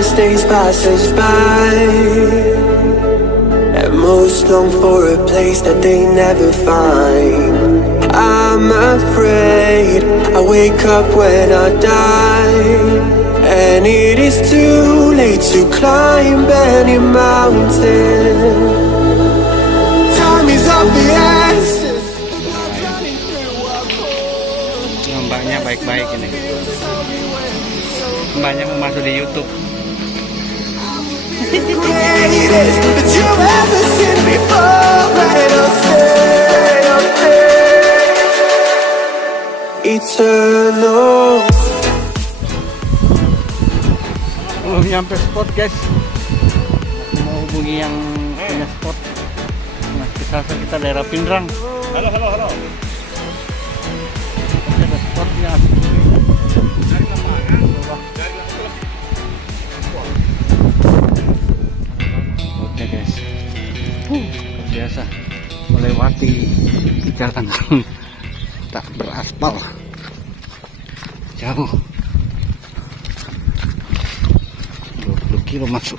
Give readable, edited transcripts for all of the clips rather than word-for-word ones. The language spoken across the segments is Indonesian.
as days pass us by, and most long for a place that they never find. I'm afraid I wake up when I die, and it is too late to climb any mountain. Time is of the essence. Mbaknya baik-baik ini. Mbaknya mau masuk di YouTube. Eternal. Belum nyampe spot guys. Mau hubungi yang punya spot. Mas Kesasa kita daerah Pindrang. Halo. Ada spotnya. Oke guys. Biasa melewati jalan tak beraspal jauh 20 kilo masuk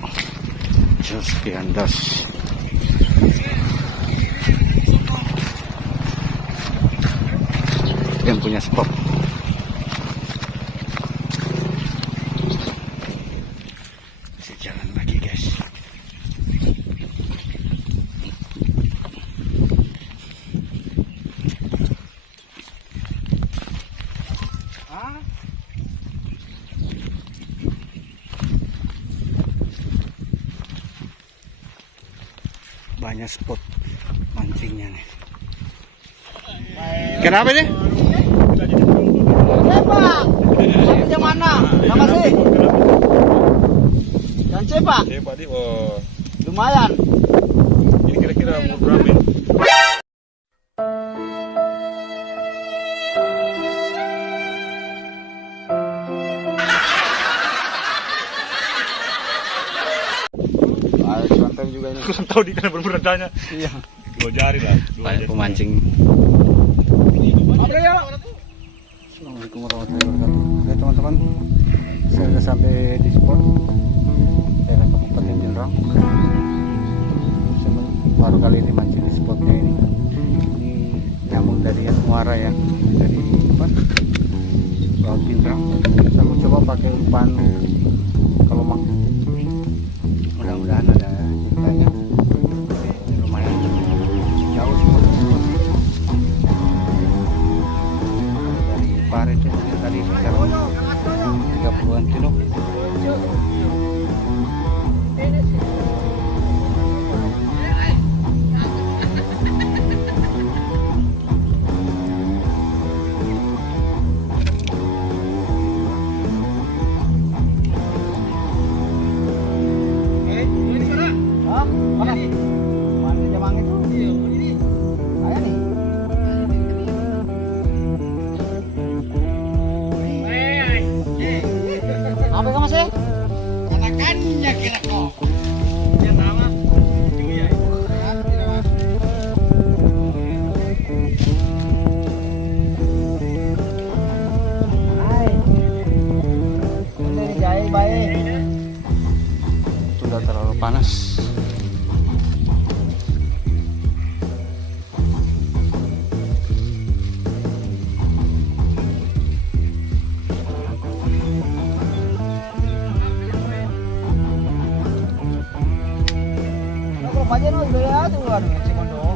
sekian das. Yang punya spot masih jalan lagi guys. Banyak spot mancingnya nih. Kenapa nih? Cepak. Kopinya mana? Nama sih? Yang cepak? Cepak di oh. Lumayan. Ini kira-kira umur berapa ini? Juga ini. Kurang tahu di kana berenangnya. Iya. 2 jari lah. Banyak pemancing. Assalamualaikum warahmatullahi wabarakatuh. Oke teman-teman, saya sudah sampai di spot daerah Kabupaten Pindrang. Baru kali ini mancing di spotnya ini. Ini nyambung dari muara ya, dari apa? Laut Pindrang. Saya mau coba pakai umpan kelomang. Mudah-mudahan ada ikannya. Lumayan jauh spot. Dari Parit ya, tadi sekitar 30-an kilo. Apa kamu sih? Anakannya kira kok. Yang nama ya. Hai. Dari jahit baik. Sudah terlalu panas. Aja no, ya tuh kan si Mondo.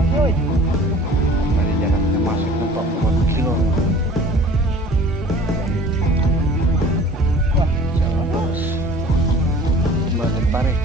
Oke. Tadi jaraknya masuk ke 40 kilo. Wah, Kembali dari Parit.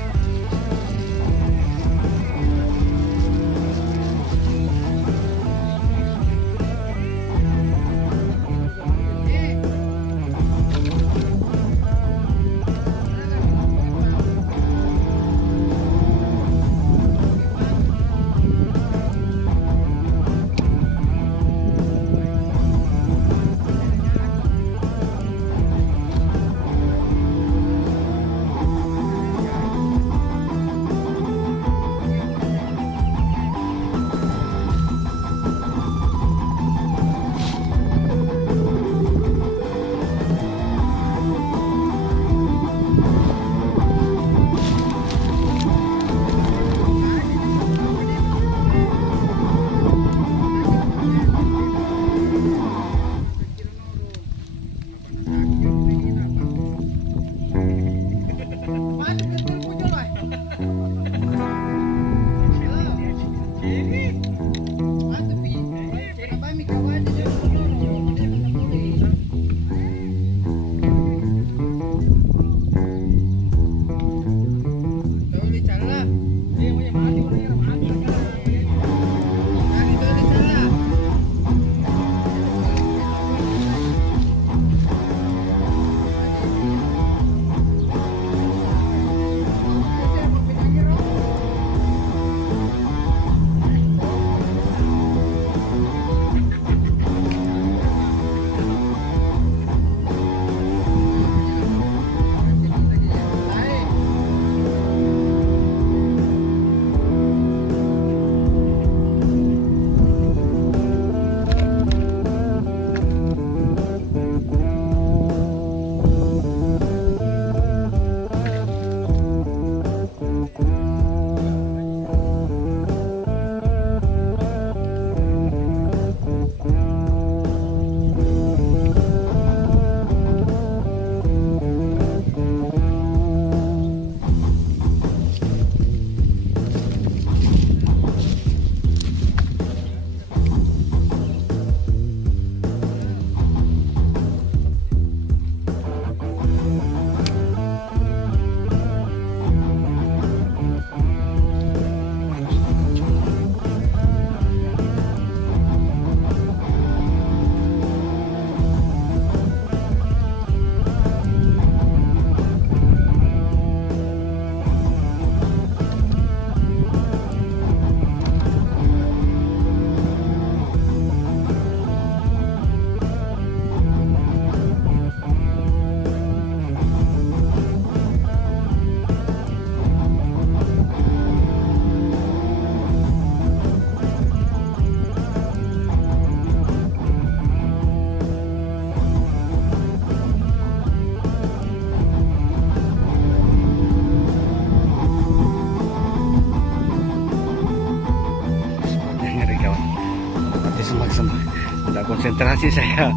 konsentrasi saya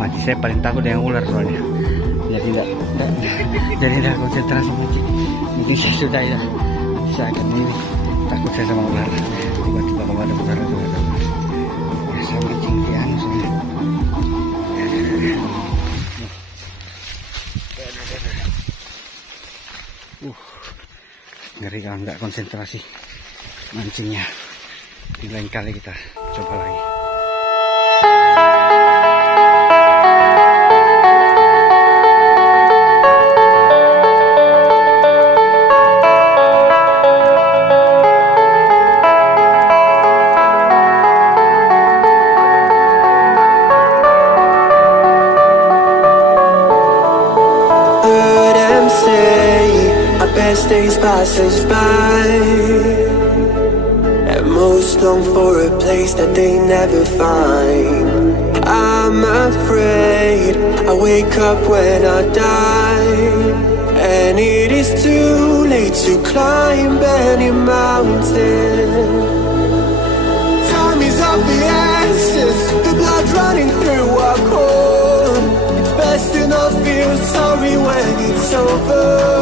mati. Saya paling takut dengan ular soalnya. Jadi tidak konsentrasi mungkin saya sudah ya. Saya akan ini takut saya sama ular. Tiba-tiba kalau ada ular itu ada. Ya saya mancing di anu soalnya. Ngeri kalau nggak konsentrasi mancingnya. Di lain kali kita coba lagi. Heard them say our best days pass us by, and most long for a place that they never find. I'm afraid I wake up when I die, and it is too late to climb any mountain. Time is of the essence, the blood running through our core. It's best to not feel sorry when it's over.